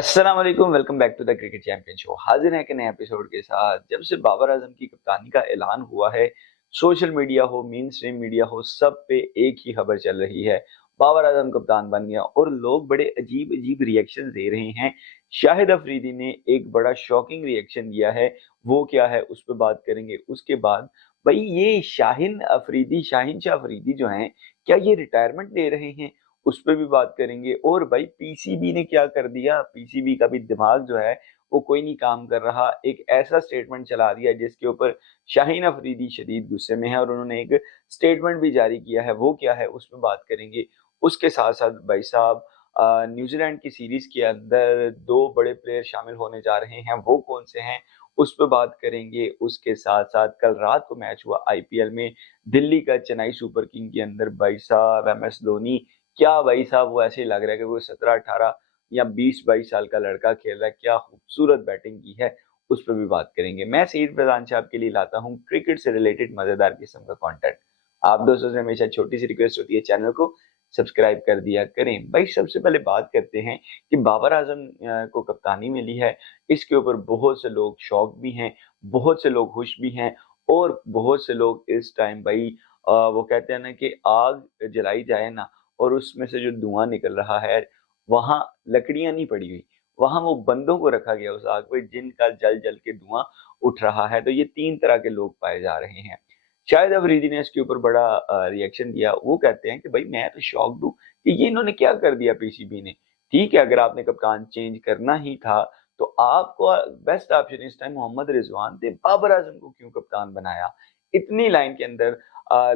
अस्सलाम वालेकुम, welcome back to the cricket champion show. हाजिर है कि नए एपिसोड के साथ। जब से बाबर आजम की कप्तानी का ऐलान हुआ है, सोशल मीडिया हो, मेन स्ट्रीम मीडिया हो, सब पे एक ही खबर चल रही है, बाबर आजम कप्तान बन गया। और लोग बड़े अजीब अजीब रिएक्शन दे रहे हैं। शाहिद अफरीदी ने एक बड़ा शॉकिंग रिएक्शन दिया है, वो क्या है उस पर बात करेंगे। उसके बाद भाई ये शाहीन शाह अफरीदी जो हैं, क्या ये रिटायरमेंट ले रहे हैं, उस पे भी बात करेंगे। और भाई पीसीबी ने क्या कर दिया, पीसीबी का भी दिमाग जो है वो कोई नहीं काम कर रहा। एक ऐसा स्टेटमेंट चला दिया जिसके ऊपर शाहीन अफरीदी शदीद गुस्से में है और उन्होंने एक स्टेटमेंट भी जारी किया है, वो क्या है उस पर बात करेंगे। उसके साथ साथ भाई साहब न्यूजीलैंड की सीरीज के अंदर दो बड़े प्लेयर शामिल होने जा रहे हैं, वो कौन से हैं उस पर बात करेंगे। उसके साथ साथ कल रात को मैच हुआ आईपीएल में, दिल्ली का चेन्नई सुपर किंग के अंदर भाई साहब एमएस धोनी, क्या भाई साहब वो ऐसे ही लग रहा है कि वो 17-18 या 20-22 साल का लड़का खेल रहा है। क्या खूबसूरत बैटिंग की है, उस पर भी बात करेंगे। मैं सईद फैजान शाह आपके लिए लाता हूँ क्रिकेट से रिलेटेड मजेदार किस्म का कंटेंट। आप दोस्तों से हमेशा छोटी सी रिक्वेस्ट होती है, चैनल को सब्सक्राइब कर दिया करें। भाई सबसे पहले बात करते हैं कि बाबर आजम को कप्तानी मिली है, इसके ऊपर बहुत से लोग शौक भी हैं, बहुत से लोग खुश भी हैं, और बहुत से लोग इस टाइम भाई वो कहते हैं ना कि आग जलाई जाए ना, और उसमें से जो धुआं निकल रहा है, वहां लकड़ियां नहीं पड़ी हुई, वहां वो बंदों को रखा गया उस आग पे जिनका जल जल के धुआं उठ रहा है। तो ये तीन तरह के लोग पाए जा रहे हैं। शायद अफरीदी ने इसके ऊपर बड़ा रिएक्शन दिया। वो कहते हैं कि भाई मैं तो शौक दूं कि ये इन्होंने क्या कर दिया पीसीबी ने। ठीक है, अगर आपने कप्तान चेंज करना ही था तो आपको बेस्ट ऑप्शन इस टाइम मोहम्मद रिजवान थे, बाबर आजम को क्यों कप्तान बनाया। इतनी लाइन के अंदर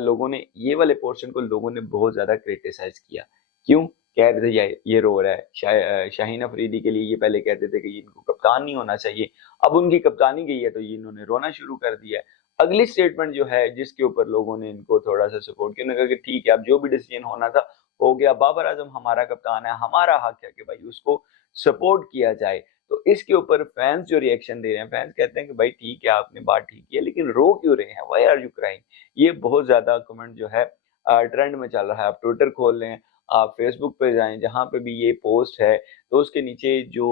लोगों ने ये वाले पोर्शन को लोगों ने बहुत ज्यादा क्रिटिसाइज किया। क्यों? कह रहे थे ये रो रहा है। शाहीन अफरीदी के लिए ये पहले कहते थे कि इनको कप्तान नहीं होना चाहिए, अब उनकी कप्तानी गई है तो ये इन्होंने रोना शुरू कर दिया है। अगली स्टेटमेंट जो है जिसके ऊपर लोगों ने इनको थोड़ा सा सपोर्ट किया, उन्होंने कहा कि ठीक है, अब जो भी डिसीजन होना था हो गया, बाबर आजम हमारा कप्तान है, हमारा हक है कि भाई उसको सपोर्ट किया जाए। तो इसके ऊपर फैंस जो रिएक्शन दे रहे हैं, फैंस कहते हैं कि भाई ठीक है, आपने बात ठीक की है, लेकिन रो क्यों रहे हैं, वाई आर यू क्राइंग। ये बहुत ज्यादा कमेंट जो है ट्रेंड में चल रहा है। आप ट्विटर खोल लें, आप फेसबुक पे जाएं, जहां पे भी ये पोस्ट है तो उसके नीचे जो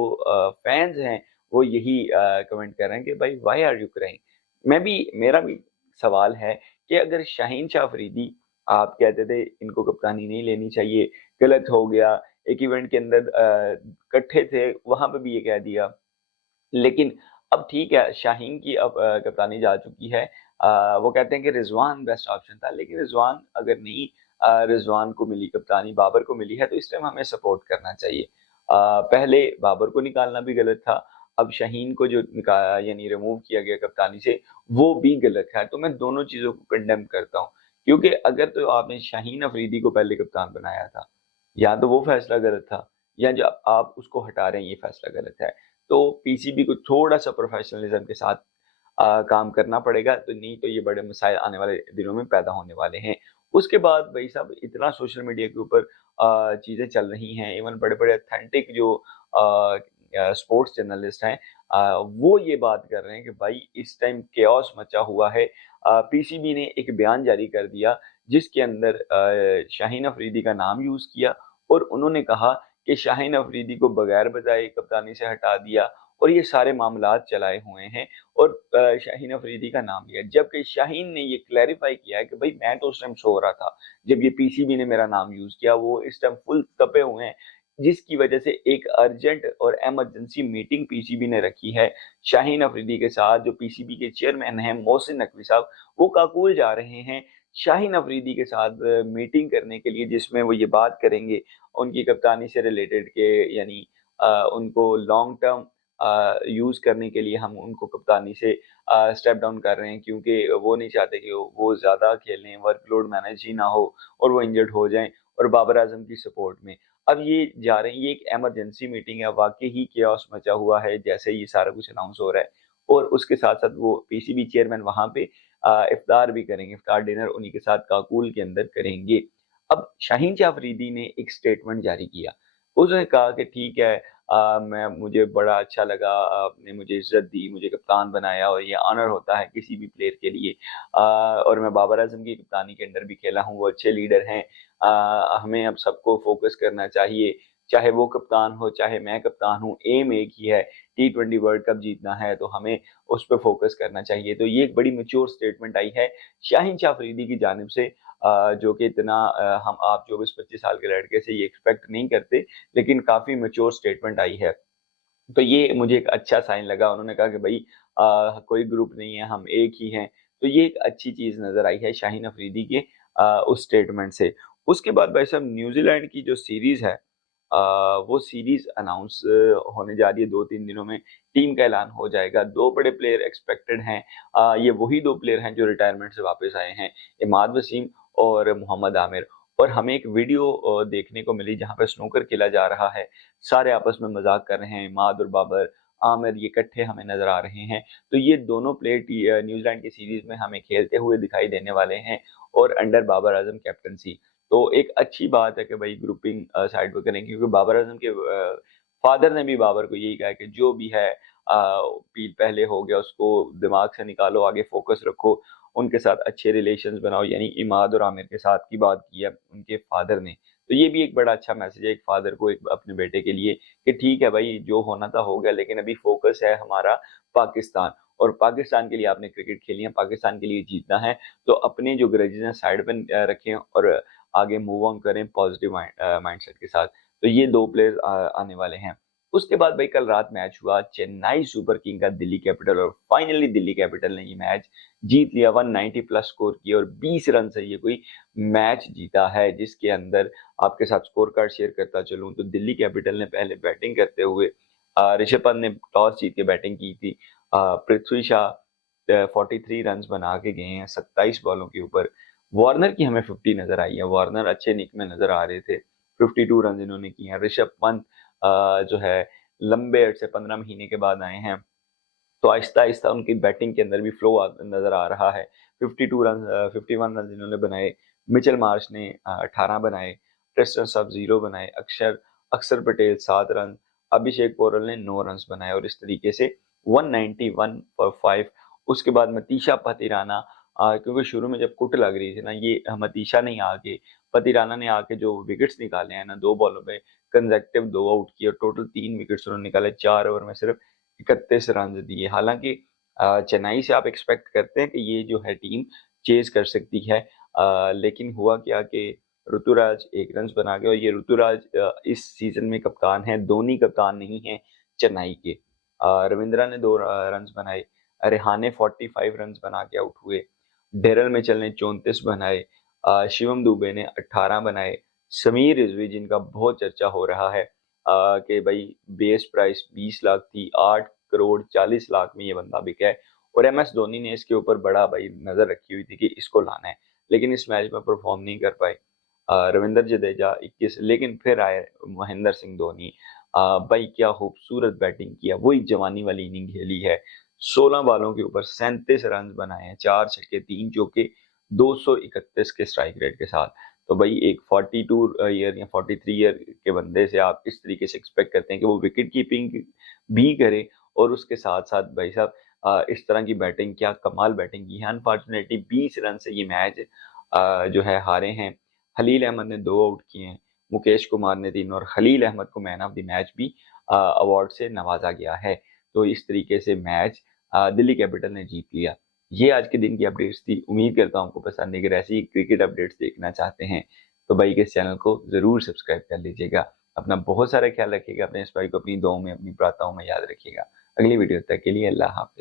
फैंस हैं वो यही कमेंट कर रहे हैं कि भाई वाई आर यू क्राइंग। मेरा भी सवाल है कि अगर शाहीन शाह अफरीदी, आप कहते थे इनको कप्तानी नहीं लेनी चाहिए, गलत हो गया, एक इवेंट के अंदर इकट्ठे थे वहां पे भी ये कह दिया, लेकिन अब ठीक है, शाहीन की अब कप्तानी जा चुकी है। वो कहते हैं कि रिजवान बेस्ट ऑप्शन था, लेकिन रिजवान अगर नहीं रिजवान को मिली कप्तानी, बाबर को मिली है, तो इस टाइम हमें सपोर्ट करना चाहिए। पहले बाबर को निकालना भी गलत था, अब शाहीन को जो निकाला यानी रिमूव किया गया कप्तानी से, वो भी गलत है। तो मैं दोनों चीजों को कंडेम करता हूँ, क्योंकि अगर तो आपने शाहीन अफरीदी को पहले कप्तान बनाया था, या तो वो फैसला गलत था, या जो आप उसको हटा रहे हैं ये फैसला गलत है। तो पीसीबी को थोड़ा सा प्रोफेशनलिज्म के साथ काम करना पड़ेगा, तो नहीं तो ये बड़े मसाइल आने वाले दिनों में पैदा होने वाले हैं। उसके बाद भाई साहब इतना सोशल मीडिया के ऊपर चीजें चल रही हैं, इवन बड़े बड़े अथेंटिक जो स्पोर्ट्स जर्नलिस्ट हैं वो ये बात कर रहे हैं कि भाई इस टाइम केओस मचा हुआ है। पीसीबी ने एक बयान जारी कर दिया जिसके अंदर शाहीन अफरीदी का नाम यूज किया, और उन्होंने कहा कि शाहीन अफरीदी को बगैर बजाय कप्तानी से हटा दिया, और ये सारे मामलात चलाए हुए हैं, और शाहीन अफरीदी का नाम लिया। जबकि शाहीन ने ये क्लैरिफाई किया है कि भाई मैं तो उस टाइम सो रहा था जब ये पीसीबी ने मेरा नाम यूज किया, वो इस टाइम फुल तपे हुए हैं, जिसकी वजह से एक अर्जेंट और इमरजेंसी मीटिंग पीसीबी ने रखी है शाहीन अफरीदी के साथ। जो पीसीबी के चेयरमैन हैं मोहसिन नकवी साहब, वो काकुल जा रहे हैं शाहीन अफरीदी के साथ मीटिंग करने के लिए, जिसमें वो ये बात करेंगे उनकी कप्तानी से रिलेटेड के, यानी उनको लॉन्ग टर्म यूज करने के लिए हम उनको कप्तानी से स्टेप डाउन कर रहे हैं, क्योंकि वो नहीं चाहते कि वो ज्यादा खेलें, वर्कलोड मैनेज ही ना हो और वो इंजर्ड हो जाएं, और बाबर आजम की सपोर्ट में अब ये जा रहे हैं। ये एक इमरजेंसी मीटिंग है, वाकई ही केओस मचा हुआ है जैसे ये सारा कुछ अनाउंस हो रहा है। और उसके साथ साथ वो पीसीबी चेयरमैन वहां पे इफ्तार भी करेंगे, इफ्तार डिनर उन्हीं के साथ काकूल के अंदर करेंगे। अब शाहीन शाह अफरीदी ने एक स्टेटमेंट जारी किया, उसने कहा कि ठीक है, मैं मुझे बड़ा अच्छा लगा, आपने मुझे इज्जत दी, मुझे कप्तान बनाया, और ये ऑनर होता है किसी भी प्लेयर के लिए। और मैं बाबर आजम की कप्तानी के अंदर भी खेला हूँ, वो अच्छे लीडर हैं। हमें अब सबको फोकस करना चाहिए, चाहे वो कप्तान हो चाहे मैं कप्तान हूँ, एम एक ही है, T20 वर्ल्ड कप जीतना है तो हमें उस पर फोकस करना चाहिए। तो ये एक बड़ी मैच्योर स्टेटमेंट आई है शाहीन शाह अफरीदी की जानिब से, जो कि इतना हम आप 24-25 साल के लड़के से ये एक्सपेक्ट नहीं करते, लेकिन काफी मैच्योर स्टेटमेंट आई है। तो ये मुझे एक अच्छा साइन लगा। उन्होंने कहा कि भाई कोई ग्रुप नहीं है, हम एक ही हैं। तो ये एक अच्छी चीज़ नज़र आई है शाहीन अफरीदी के उस स्टेटमेंट से। उसके बाद भाई साहब न्यूज़ीलैंड की जो सीरीज़ है, वो सीरीज़ अनाउंस होने जा रही है 2-3 दिनों में, टीम का ऐलान हो जाएगा। 2 बड़े प्लेयर एक्सपेक्टेड हैं। ये वही 2 प्लेयर हैं जो रिटायरमेंट से वापस आए हैं, इमाद वसीम और मोहम्मद आमिर। और हमें एक वीडियो देखने को मिली जहाँ पे स्नूकर खेला जा रहा है। सारे आपस में मजाक कर रहे हैं, इमाद और बाबर आमिर ये इकट्ठे हमें नजर आ रहे हैं। तो ये दोनों प्लेयर न्यूजीलैंड की सीरीज में हमें खेलते हुए दिखाई देने वाले हैं, और अंडर बाबर आजम कैप्टनसी। तो एक अच्छी बात है कि भाई ग्रुपिंग साइड पर करें, क्योंकि बाबर आजम के फादर ने भी बाबर को यही कहा कि जो भी है पहले हो गया उसको दिमाग से निकालो, आगे फोकस रखो, उनके साथ अच्छे रिलेशंस बनाओ। यानी इमाद और आमिर के साथ की बात की है उनके फादर ने। तो ये भी एक बड़ा अच्छा मैसेज है एक फादर को एक अपने बेटे के लिए, कि ठीक है भाई जो होना था हो गया, लेकिन अभी फोकस है हमारा पाकिस्तान, और पाकिस्तान के लिए आपने क्रिकेट खेली है, पाकिस्तान के लिए जीतना है। तो अपने जो ग्रजेस हैं साइड पर रखें और आगे मूव ऑन करें पॉजिटिव माइंडसेट के साथ। तो ये 2 प्लेयर्स आने वाले हैं। उसके बाद भाई कल रात मैच हुआ चेन्नई सुपर किंग का दिल्ली कैपिटल, और फाइनली दिल्ली कैपिटल ने ये मैच जीत लिया। 190 प्लस स्कोर किया और 20 रन से ये कोई मैच जीता है, जिसके अंदर आपके साथ स्कोर कार्ड शेयर करता चलूं तो दिल्ली कैपिटल ने पहले बैटिंग करते हुए ऋषभ पंत ने टॉस जीत के बैटिंग की थी। पृथ्वी शाह 43 रन बना के गए हैं 27 बॉलों के ऊपर। वार्नर की हमें 50 नजर आई है, वार्नर अच्छे निक में नजर आ रहे थे। 52 रन इन्होंने किए हैं। ऋषभ पंत जो है लंबे अरसे 15 महीने के बाद आए हैं, तो आहिस्ता-आहिस्ता उनकी बैटिंग के अंदर भी फ्लो नज़र आ रहा है। 52 रन 51 रन इन्होंने बनाए, मिचेल मार्श ने 18 बनाए, ट्रिस्टन सब 0 बनाए, अक्षर पटेल 7 रन, अभिषेक पोरल ने 9 रन्स बनाए, और इस तरीके से 191 फॉर 5। उसके बाद मतीशा पतिराना, क्योंकि शुरू में जब कुट लग रही थी ना, ये मतीशा नहीं आके पतिराना ने आके जो विकेट्स निकाले हैं ना 2 बॉलों पे कंसेक्टिव 2 आउट किए, और टोटल 3 विकेट्स उन्होंने निकाले 4 ओवर में सिर्फ 31 रन दिए। हालांकि चेन्नई से आप एक्सपेक्ट करते हैं कि ये जो है टीम चेज कर सकती है, लेकिन हुआ क्या कि ऋतुराज 1 रन बना गया, और ये ऋतुराज इस सीजन में कप्तान है, धोनी कप्तान नहीं है चेन्नई के। रविंद्रा ने 2 रन बनाए, रेहाने 45 रन बना के आउट हुए, डेरल मिचेल ने 34 बनाए, शिवम दुबे ने 18 बनाए, समीर रिजवी जिनका बहुत चर्चा हो रहा है कि भाई बेस प्राइस 20 लाख थी, 8 करोड़ 40 लाख में ये बंदा बिका है, और एम एस धोनी ने इसके ऊपर बड़ा भाई नजर रखी हुई थी कि इसको लाना है, लेकिन इस मैच में परफॉर्म नहीं कर पाए। रविंद्र जडेजा 21, लेकिन फिर आए महेंद्र सिंह धोनी। भाई क्या खूबसूरत बैटिंग किया, वही जवानी वाली इनिंग खेली है। 16 बॉलों के ऊपर 37 रन बनाए हैं, 4 छक्के 3 चौके, 231 के स्ट्राइक रेट के साथ। तो भाई एक 42 ईयर या 43 ईयर के बंदे से आप इस तरीके से एक्सपेक्ट करते हैं कि वो विकेट कीपिंग भी करे, और उसके साथ साथ भाई साहब इस तरह की बैटिंग, क्या कमाल बैटिंग की है। अनफॉर्चुनेटली 20 रन से ये मैच जो है हारे हैं। खलील अहमद ने 2 आउट किए हैं, मुकेश कुमार ने 3, और खलील अहमद को मैन ऑफ द मैच भी अवार्ड से नवाजा गया है। तो इस तरीके से मैच दिल्ली कैपिटल ने जीत लिया। ये आज के दिन की अपडेट्स थी। उम्मीद करता हूँ आपको पसंद है। अगर ऐसी क्रिकेट अपडेट्स देखना चाहते हैं तो भाई के इस चैनल को जरूर सब्सक्राइब कर लीजिएगा। अपना बहुत सारा ख्याल रखिएगा, अपने इस भाई को अपनी दुआओं में अपनी प्रार्थनाओं में याद रखिएगा। अगली वीडियो तक के लिए अल्लाह हाफिज।